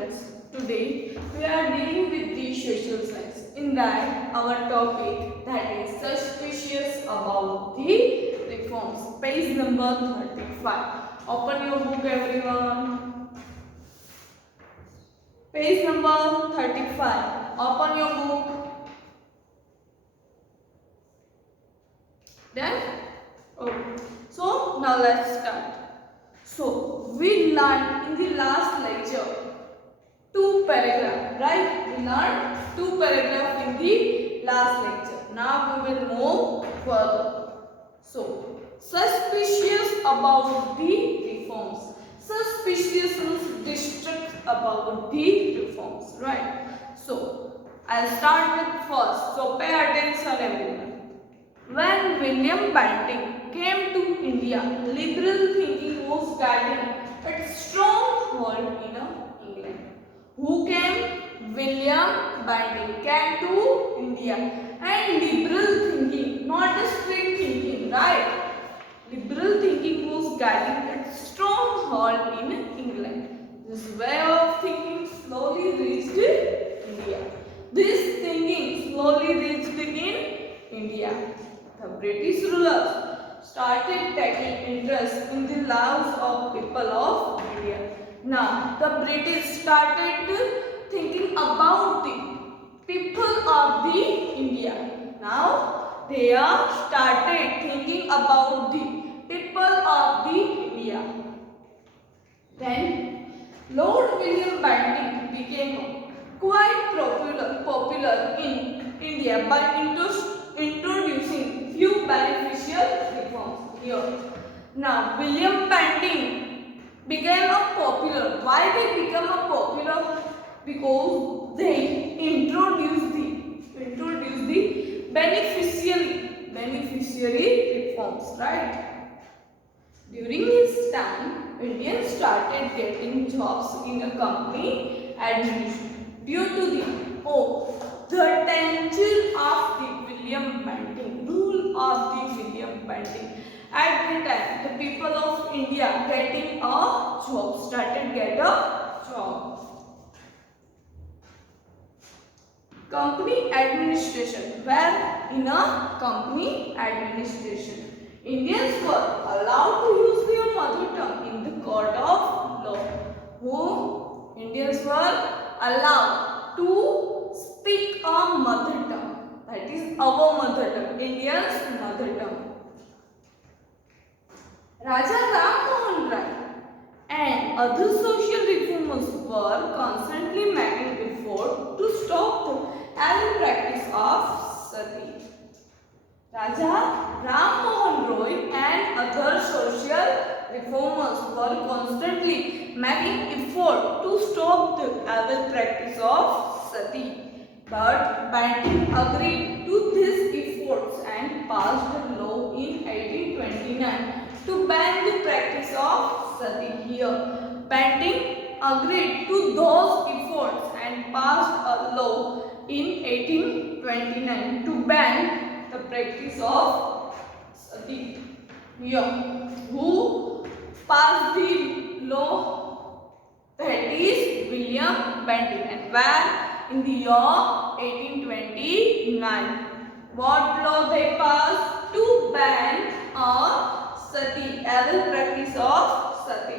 students, today we are dealing with the social science. In that, our topic that is suspicious about the reforms. Page number 35. Open your book, everyone. Page number 35. Open your book. Then, okay. So now let's start. So we learned in the last lecture two paragraphs, right? We learned two paragraphs in the last lecture. Now we will move further. So suspicious about the reforms. Suspicious means distrust about the reforms, right? So I'll start with first. So pay attention, everyone. When William Banting came to India, liberal thinking was getting its stronghold in England. Who came? William Banting came to India, and liberal thinking, not the strict thinking, right? Liberal thinking was getting its stronghold in England. This way of thinking slowly reached India. This thinking slowly reached in India. The British rulers started taking interest in the lives of people of India. Now, the British started thinking about the people of the India. Now, they are started thinking about the people of the India. Then, Lord William Banting became quite popular in India by introducing few beneficial reforms here. Now, William Banting became a popular. Why they become a popular? Because they introduced the beneficiary reforms, right? During his time, Indians started getting jobs in a company administration due to the tenure of the William Banting, rule of the William Banting. At the time, the people of India getting a job, started get a job. Company administration, where in a company administration, Indians were allowed to use their mother tongue in the court of law. Who? Indians were allowed to speak a mother tongue. That is our mother tongue, Indians' mother tongue. Raja Ram Mohan Rai and other social reformers were constantly making effort to stop the illegal practice of sati. Raja Ram Mohan Roy and other social reformers were constantly making effort to stop the illegal practice of sati. But Banting agreed to these efforts and passed a law in 1829 to ban the practice of sati here. Banting agreed to those efforts and passed a law in 1829 to ban the practice of sati here. Who passed the law? That is William Banting. And where? In the year 1829. What law they passed? To ban sati, illegal practice of sati.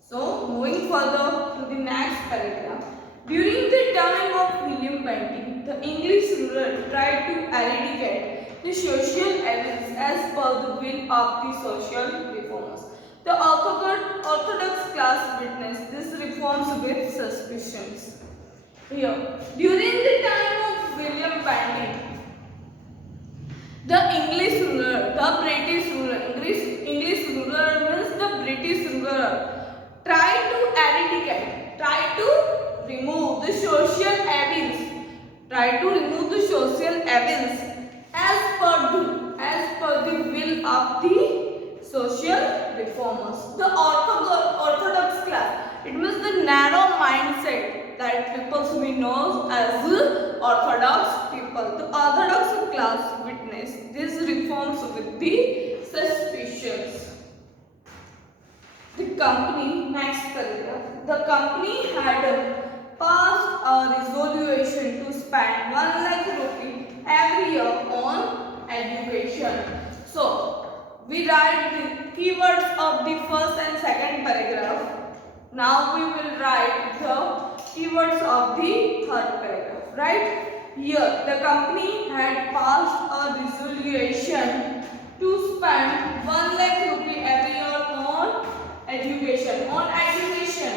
So, moving further to the next paragraph. During the time of William Banting, the English ruler tried to eradicate the social evils as per the will of the social reformers. The Orthodox class witnessed these reforms with suspicions. Here, during the time of William Banting, the English ruler, the British ruler, English ruler means the British ruler, tried to eradicate, tried to remove the social evils, as per the will of the social reformers. The Orthodox class, it means the narrow mindset that people we know as Orthodox people. The Orthodox class witnessed these reforms with the suspicions. The company, next paragraph, the company had passed a resolution to spend 1 lakh rupee every year on education. So, we write the keywords of the first and second paragraph. Now we will write the keywords of the third paragraph, right? Here, the company had passed a resolution to spend 1 lakh rupee every year on education. On education.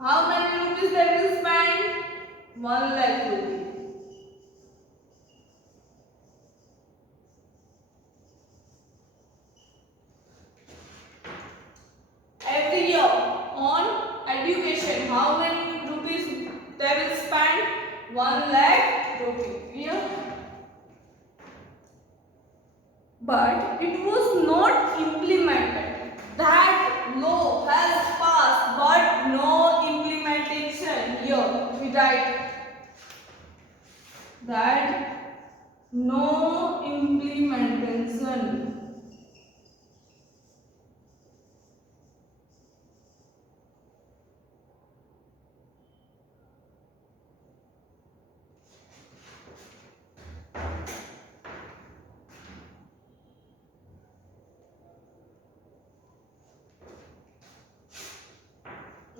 How many rupees they will spend? 1 lakh rupee. Every year on education. How many rupees they will spend? 1 lakh rupee. Clear? But it was not implemented. That law has passed, but no implementation. Here we write that no implementation.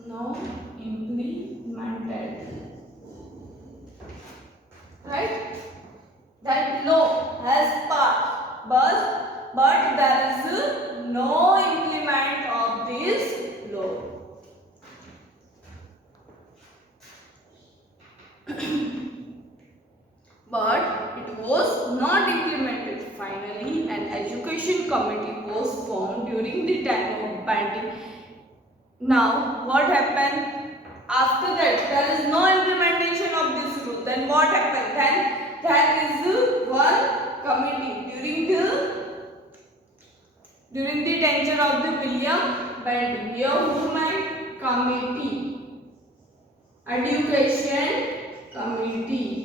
No implemented, right? That law has passed, but there is no implement of this law. But it was not implemented. Finally, an education committee was formed during the time of Bandy. Now, what happened? After that, there is no implementation of this rule. Then what happened? Then there is one committee during the tenure of the William Bandy. Here, Women Committee, Education Committee.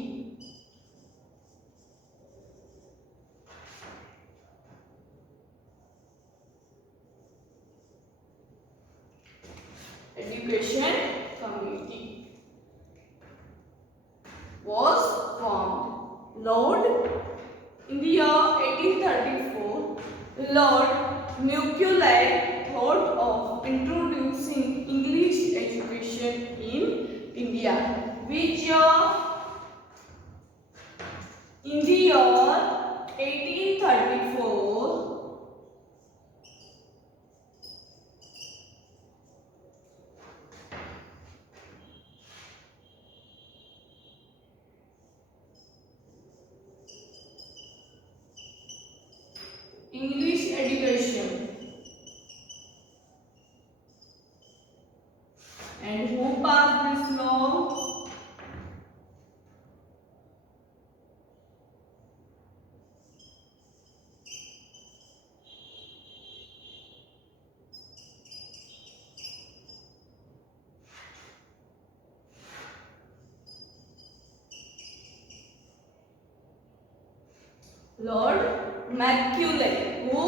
Education Committee was formed. In the year 1834, Lord Macaulay thought of introducing English education in India, which year? In the year 1834, English education. And who passed this law? Lord Macaulay. Who?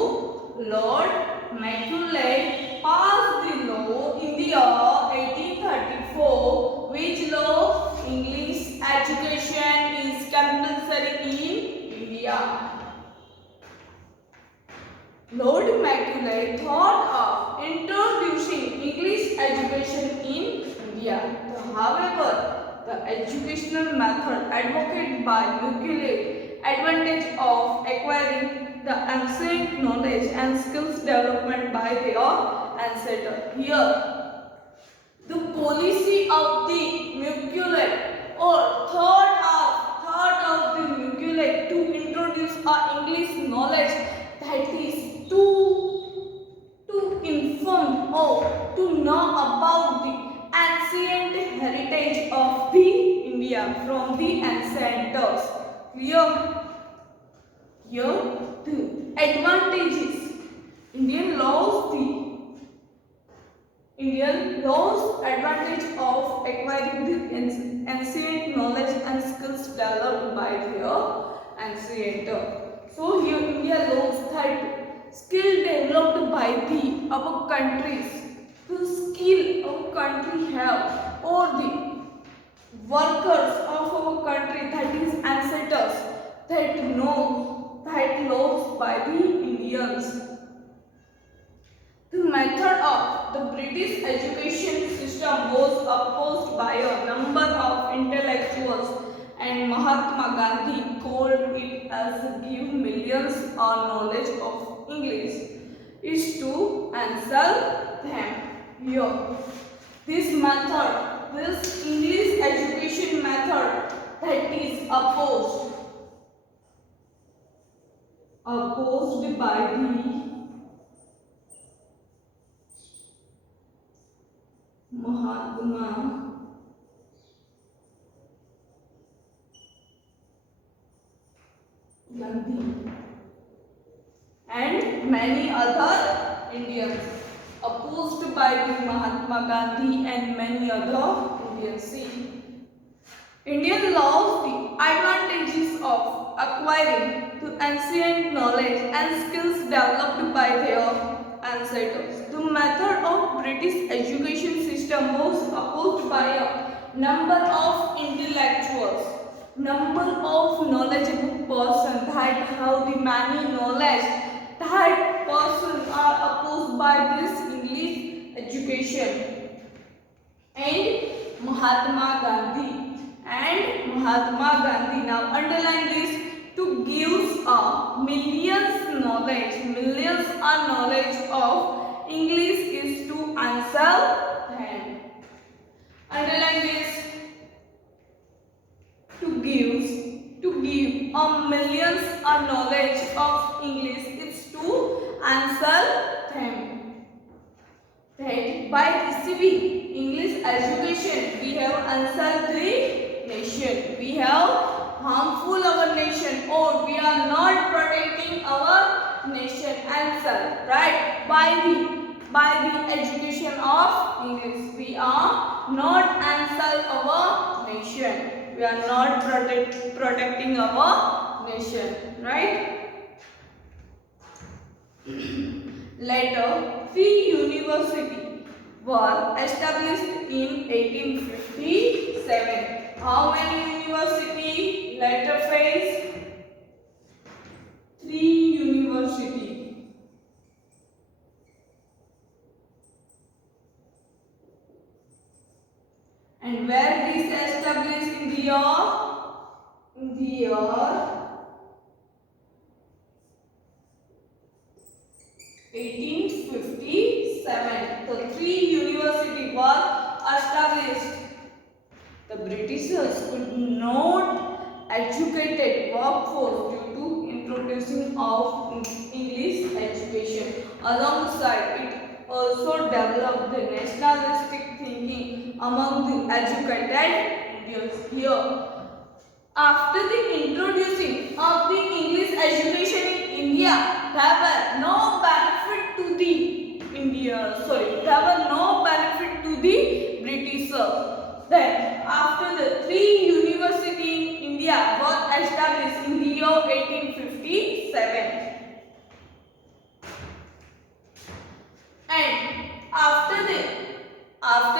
Lord Macaulay passed the law in the year 1834. Which law? English education is compulsory in India. Lord Macaulay thought of introducing English education in India. However, the educational method advocated by Macaulay advantage of acquiring the ancient knowledge and skills development by their ancestors. Here, the policy of the Macaulay or thought of the Macaulay to introduce a English knowledge, that is to inform or to know about the ancient heritage of the India from the ancestors. Clear? Here, the advantages. Indian laws advantage of acquiring the ancient knowledge and skills developed by their ancestor. So here India laws that skill developed by the our countries, the skill our country have, or the workers of our country, that is ancestors, that loves by the Indians. The method of the British education system was opposed by a number of intellectuals, and Mahatma Gandhi called it as give millions our knowledge of English is to answer them here. This English education method that is opposed by the Mahatma Gandhi and many other Indians. Opposed by the Mahatma Gandhi and many other Indians. See, Indian loves the advantages of acquiring the ancient knowledge and skills developed by their ancestors. The method of British education system was opposed by a number of intellectuals, number of knowledgeable persons that have the many knowledge, that persons are opposed by this English education. And Mahatma Gandhi, now underline this, to give millions are knowledge of English is to answer them. Underline this, to give millions are knowledge of English is to answer them. That by receiving English education, we have answered the nation. We have harmful our nation, or we are not protecting our nation. Answer, right? By the education of English, we are not answer our nation. We are not protecting our nation, right? Later, 3 universities were established in 1857. How many universities? Later phase, 3 universities. And where this established in the year? In the year 1857. The 3 universities were established. The Britishers could not educate workforce due to introducing of English education. Alongside, it also developed the nationalistic thinking among the educated Indians. Here, after the introducing of the English education in India, there were no benefit to the Britishers. Then, after the 3 universities in India were established in the year 1857, and after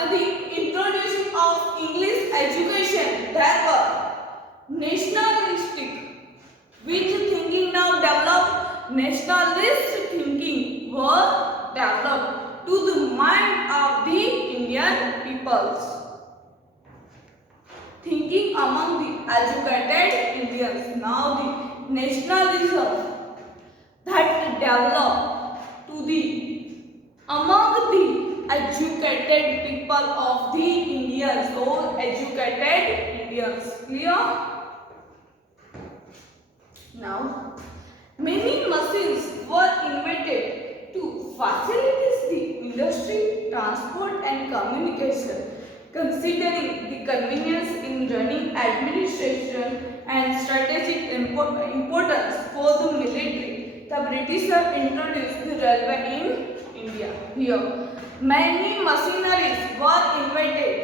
the introduction of English education, there were nationalistic, which thinking now developed, nationalist thinking were developed to the mind of the Indian peoples. Thinking among the educated Indians, now the nationalism that developed to the among the educated people of the Indians, so educated Indians. Clear? Now, many machines were invented to facilitate the industry, transport and communication. Considering the convenience in running administration and strategic importance for the military, the British have introduced the railway in India. Here, many machineries were invented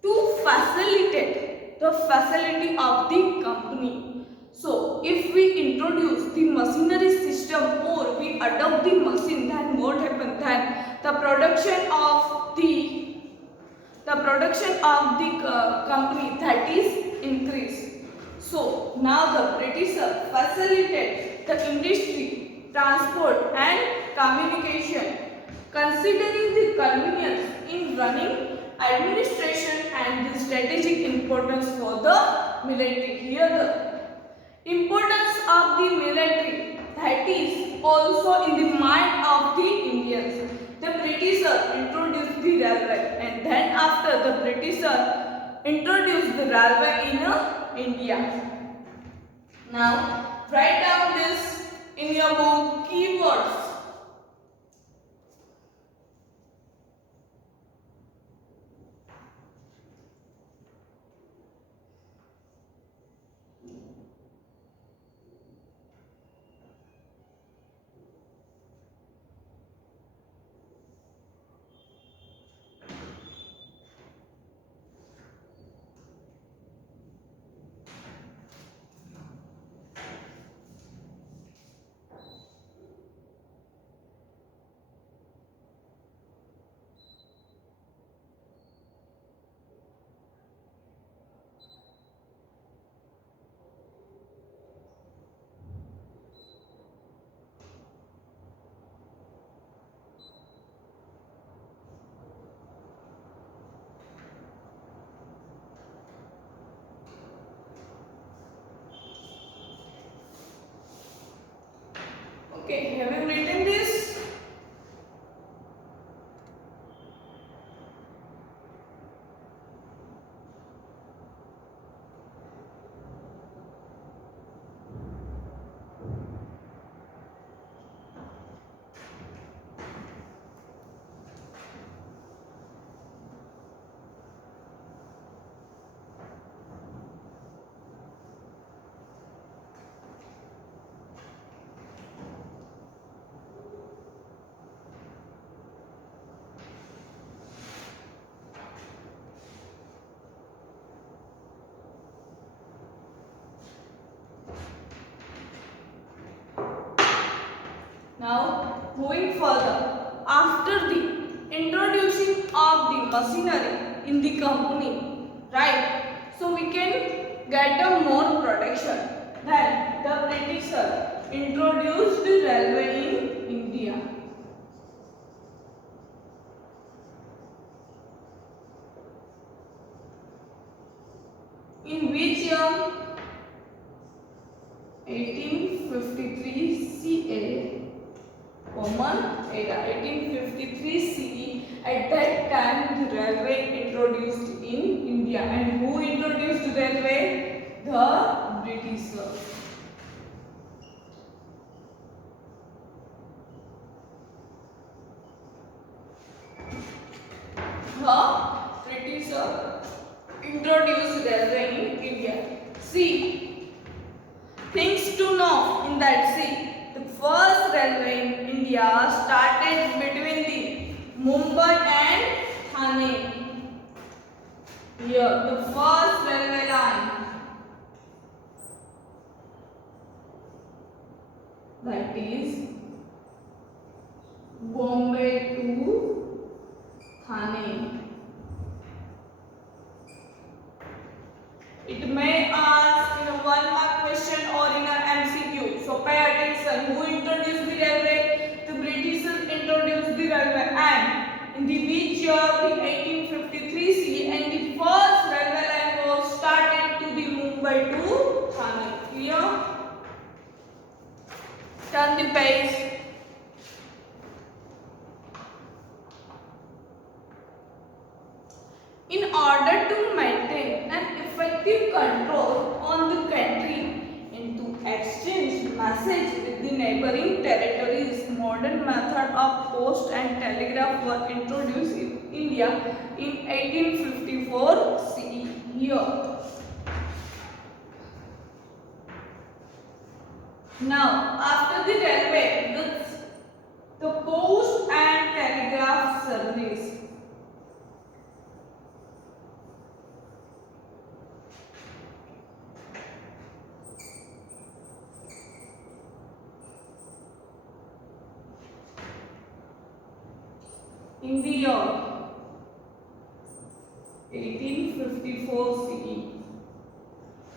to facilitate the facility of the company. So, if we introduce the machinery system or we adopt the machine, then what happens? Then the production of the company that is increased. So now the British facilitate the industry, transport and communication, considering the convenience in running administration and the strategic importance for the military. Here the importance of the military that is also in the mind of the Indians. The British introduced the railway, and then after the British introduced the railway in India. Now write down this in your book, keywords. Okay, have you written this? Now, moving further, after the introducing of the machinery in the company, right? So we can get a more production. Then the British introduced the railway in India. In which year? 1853 CA. Common era 1853 CE. At that time the railway introduced in India, and who introduced railway? The Britishers. The Britishers introduced railway in India. See, things to know in that. See, the first railway in India started between the Mumbai and Thane. Here, the first railway line, that is Bombay to Thane. It may ask in a 1-mark question or in an MCQ. So pay attention. Who introduced the railway? The Britishers introduced the railway, and in the which year? The 1853 CE, and the first railway line was started to the Mumbai to Thane. Clear? Turn the page. In order to maintain an effective control on the country and to exchange messages with the neighboring territories, modern method of post and telegraph were introduced in India in 1854 CE. Here. Now, after the railway, the post and telegraph service. in the year 1854 CE.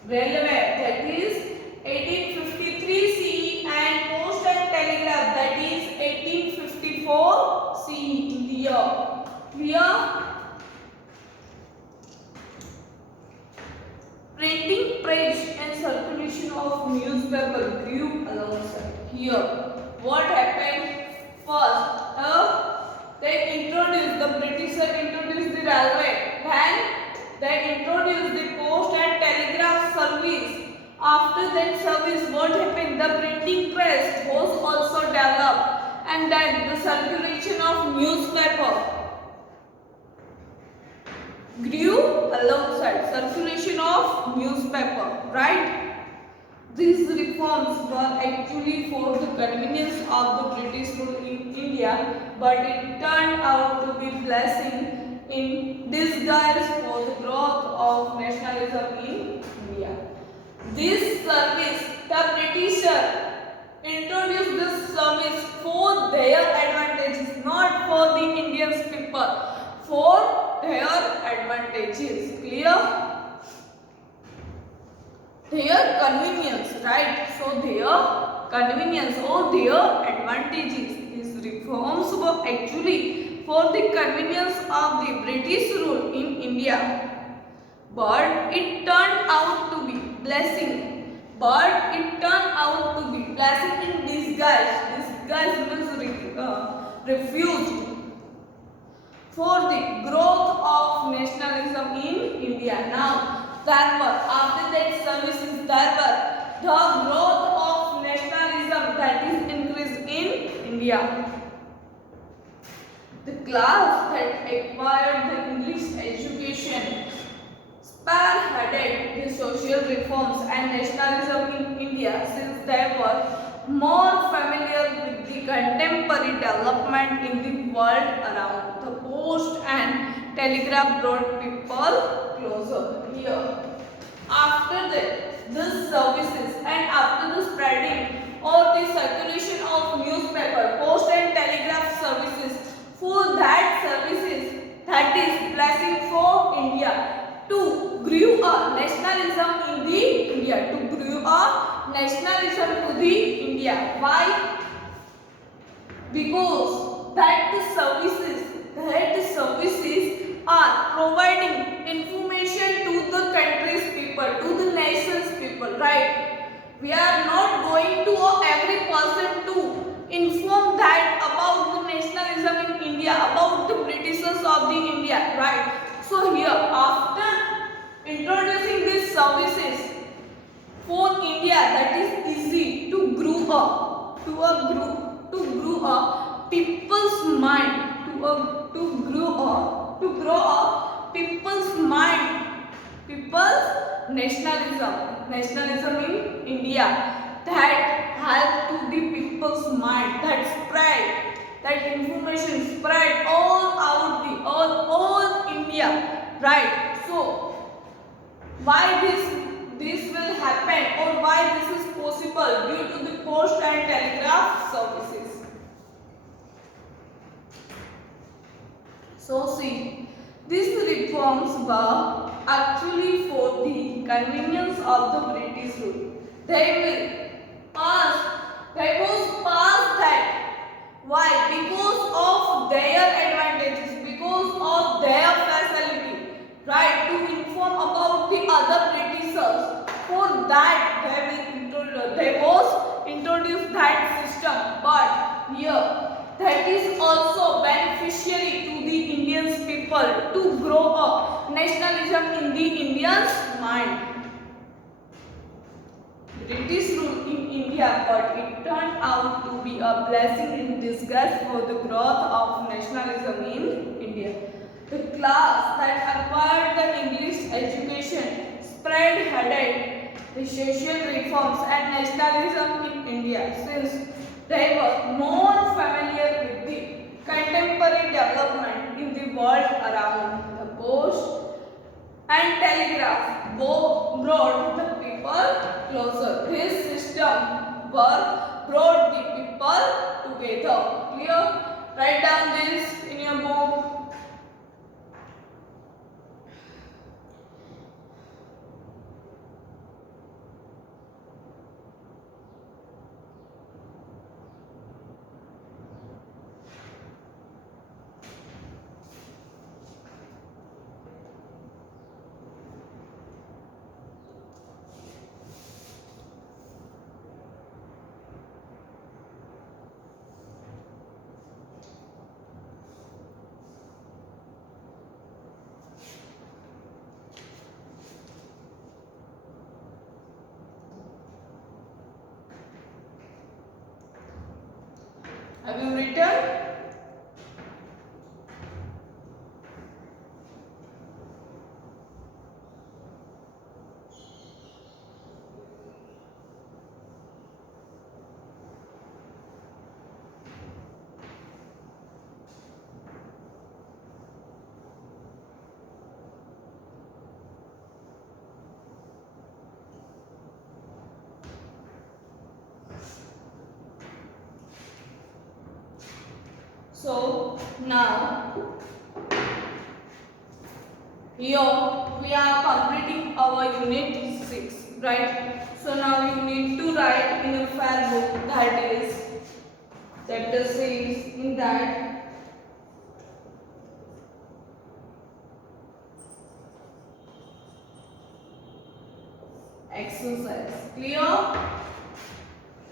Railway, that is 1853 CE, and post and telegraph, that is 1854 CE in the year. Clear? Printing press and circulation of newspaper grew alongside. Here, what happened? First, the Britisher introduced the railway. Then they introduced the post and telegraph service. After that service, what happened? The printing press was also developed, and then the circulation of newspaper grew alongside circulation of newspaper, right? These reforms were actually for the convenience of the British rule in India, but it turned out to be blessing in disguise for the growth of nationalism in India. This service, the Britisher introduced this service for their advantages, not for the Indian people, for their advantages. Clear? Their convenience, right? So their convenience or their advantages. These reforms were actually for the convenience of the British rule in India, but it turned out to be blessing. But it turned out to be blessing in disguise. Disguise means refused for the growth of nationalism in India. Now, after that services, there were the growth of nationalism, that is increased in India. The class that acquired the English education spearheaded the social reforms and nationalism in India, since they were more familiar with the contemporary development in the world around. The post and telegraph brought people closer. Here, after these services and after the spreading or the circulation of newspaper, post and telegraph services, for that services, that is blessing for India, to grew a nationalism in the India, to grew a nationalism to the India. Why? Because that the services are providing information to the country's people, to the nation's people, right? We are not going to every person to inform that about the nationalism in India, about the Britishers of the India, right? So here, after introducing these services for India, that is easy to grow up, to grow up people's mind, to grow up people's mind, people's nationalism in India, that help to the people's mind, that spread, that information spread all India, right? So why this will happen, or why this is possible? Due to the post and telegraph services. So see, these reforms were actually for the convenience of the British rule. They was passed that. Why? Because of their advantages, because of their facility, right? To inform about the other Britishers. For that, they was introduced that system. But here, that is also beneficiary to the Indian people, to grow up nationalism in the Indians' mind. British rule in India, but it turned out to be a blessing in disguise for the growth of nationalism in India. The class that acquired the English education spearheaded the social reforms and nationalism in India, since they were more familiar with the contemporary development in the world around. The post and telegraph brought the people closer. This system brought the people together. Clear? Write down this in your book. Have you written? So now here we are completing our unit 6, right? So now you need to write in your fair book, that is chapter 6, in that exercise. Clear?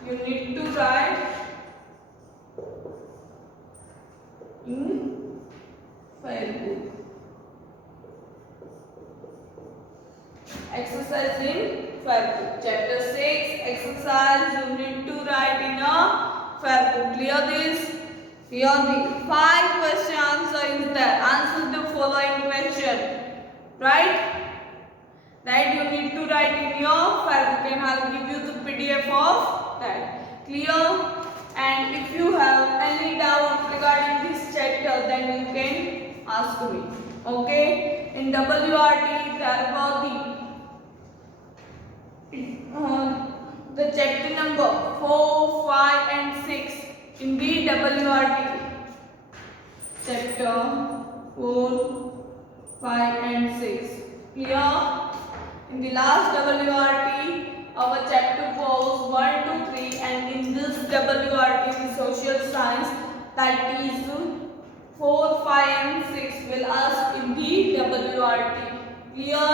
You need to write in fair book. Exercise in fair book. Chapter 6 exercise you need to write in a fair book. Clear this? Here the 5 question answer is there. Answer the following question. Right? That you need to write in your fair book, and I'll give you the PDF of that. Clear? And if you have any doubt regarding this chapter, then you can ask me. Okay? In WRT there are the chapter number 4, 5 and 6 in the WRT. Chapter 4, 5 and 6. Clear? In the last WRT, our chapter was 1 to 3, and in this WRT, the social science, that is 4, 5 and 6 will ask in the WRT. Clear?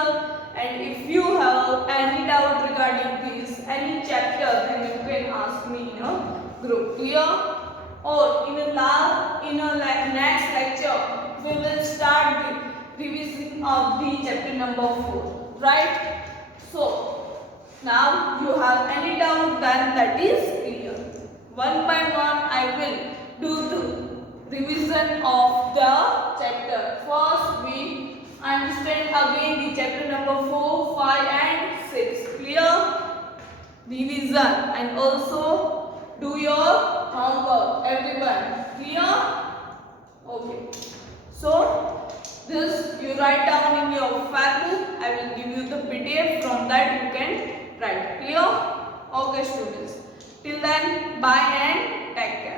And if you have any doubt regarding this, any chapter, then you can ask me in a group. Clear? Or in a next lecture, we will start the revision of the chapter number 4. Right? So, now you have any doubt, then that is clear. One by one I will do the revision of the chapter. First we understand again the chapter number 4, 5 and 6. Clear? Revision, and also do your homework, everyone. Clear? Okay. So, this you write down in your fair book. I will give you the PDF. From that you can write. Clear? Okay, students. Till then, bye and take care.